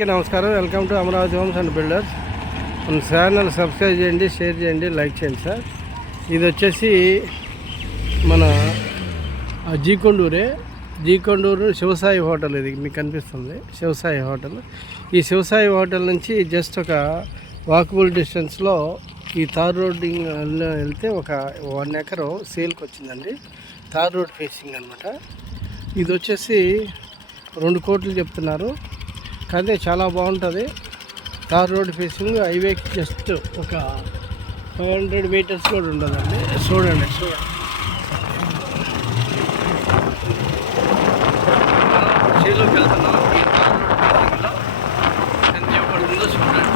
నమస్కారం. Welcome to Amaravati homes and builders మన channel subscribe చేయండి షేర్ చేయండి లైక్ చేయండి సార్. ఇది వచ్చేసి మన జీకొండూరే. జీకొండూరు శివసాయి హోటల్ ఇది మీకు కనిపిస్తుంది. శివసాయి హోటల్. ఈ శివసాయి హోటల్ నుంచి జస్ట్ ఒక వాకబుల్ డిస్టెన్స్లో ఈ తార్ రోడ్డింగ్ వెళ్తే ఒక వన్ ఎకర్ సేల్కి వచ్చిందండి. తార్ రోడ్ ఫేసింగ్ అనమాట ఇది వచ్చేసి రెండు కోట్లు చెప్తున్నారు. కానీ చాలా బాగుంటుంది. తార్ రోడ్ ఫేసింగ్ హైవేకి జస్ట్ ఒక ఫైవ్ హండ్రెడ్ మీటర్స్ కూడా ఉండదండి. చూడండి. చూడండి చేలోకి వెళ్తున్నాం ఈ తార్ రోడ్ ఫేసింగ్లో ఎంత పడుతుందో చూడండి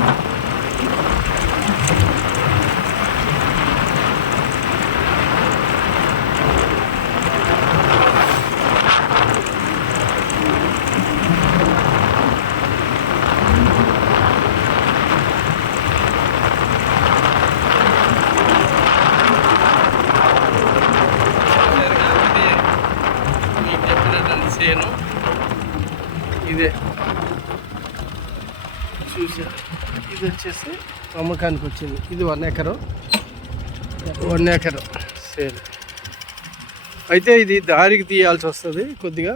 ఇదే మీకు చెప్పినటువంటి సేను ఇదే. చూసా ఇది వచ్చేసి అమ్మకానికి వచ్చింది. ఇది one acre. One acre sale. అయితే ఇది దారికి తీయాల్సి వస్తుంది కొద్దిగా.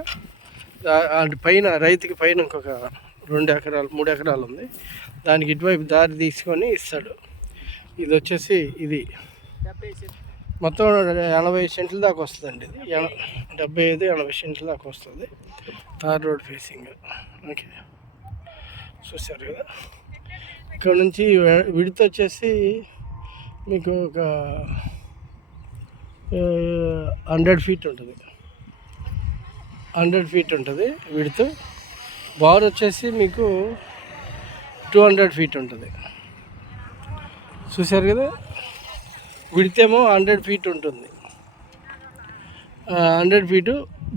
వాటి పైన రైతుకి పైన ఇంకొక రెండు ఎకరాలు మూడు ఎకరాలు ఉంది. దానికి ఇటువైపు దారి తీసుకొని ఇస్తాడు. ఇది వచ్చేసి ఇది. మొత్తం ఎనభై సెంట్ల దాకా వస్తుందండి. ఇది డెబ్బై ఐదు ఎనభై సెంట్ల దాకా వస్తుంది. Tar road facing. ఓకే. చూసారు కదా. ఇక్కడ నుంచి వె- విడత వచ్చేసి మీకు ఒక హండ్రెడ్ ఫీట్ ఉంటుంది. హండ్రెడ్ ఫీట్ ఉంటుంది విడత. బార్ వచ్చేసి మీకు టూ హండ్రెడ్ ఫీట్ ఉంటుంది. చూసారు కదా? విడితేమో హండ్రెడ్ ఫీట్ ఉంటుంది. హండ్రెడ్ ఫీటు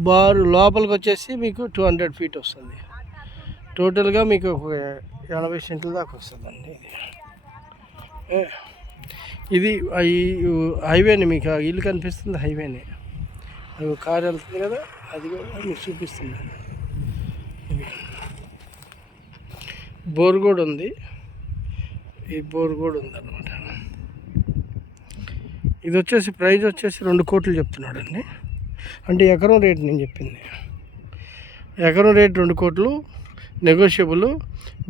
బార్ లోపలికి వచ్చేసి మీకు టూ హండ్రెడ్ ఫీట్ వస్తుంది. టోటల్గా మీకు ఒక ఎనభై సెంట్ల దాకా వస్తుందండి ఇది. ఇది హైవేని మీకు ఆ ఇల్లు కనిపిస్తుంది హైవేని. అది కారు వెళ్తుంది కదా అది కూడా మీకు చూపిస్తుంది. బోర్ కూడా ఉంది. ఈ బోర్ కూడా ఉందన్నమాట. ఇది వచ్చేసి ప్రైజ్ వచ్చేసి రెండు కోట్లు చెప్తున్నాడు అండి అంటే ఎకరం రేట్ నేను చెప్పింది. ఎకరం రేట్ రెండు కోట్లు నెగోషియబుల్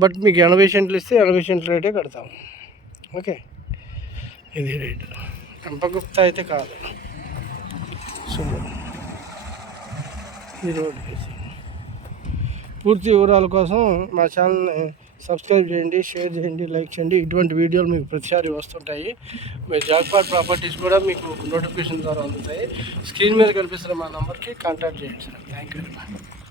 బట్ మీకు ఎనభై సెంట్లు ఇస్తే ఎనభై సెంట్ల రేటే కడతాం. ఓకే? ఇది రేటు. కంపగుప్త అయితే కాదు. సో ఈ రోడ్ పూర్తి వివరాల కోసం మా ఛానల్ని సబ్స్క్రైబ్ చేయండి షేర్ చేయండి లైక్ చేయండి. ఇటువంటి వీడియోలు మీకు ప్రతిసారి వస్తుంటాయి. మీ జాక్పాట్ ప్రాపర్టీస్ కూడా మీకు నోటిఫికేషన్ ద్వారా అందుతాయి. స్క్రీన్ మీద కనిపిస్తున్న మా నెంబర్కి కాంటాక్ట్ చేయండి sir. Thank you very much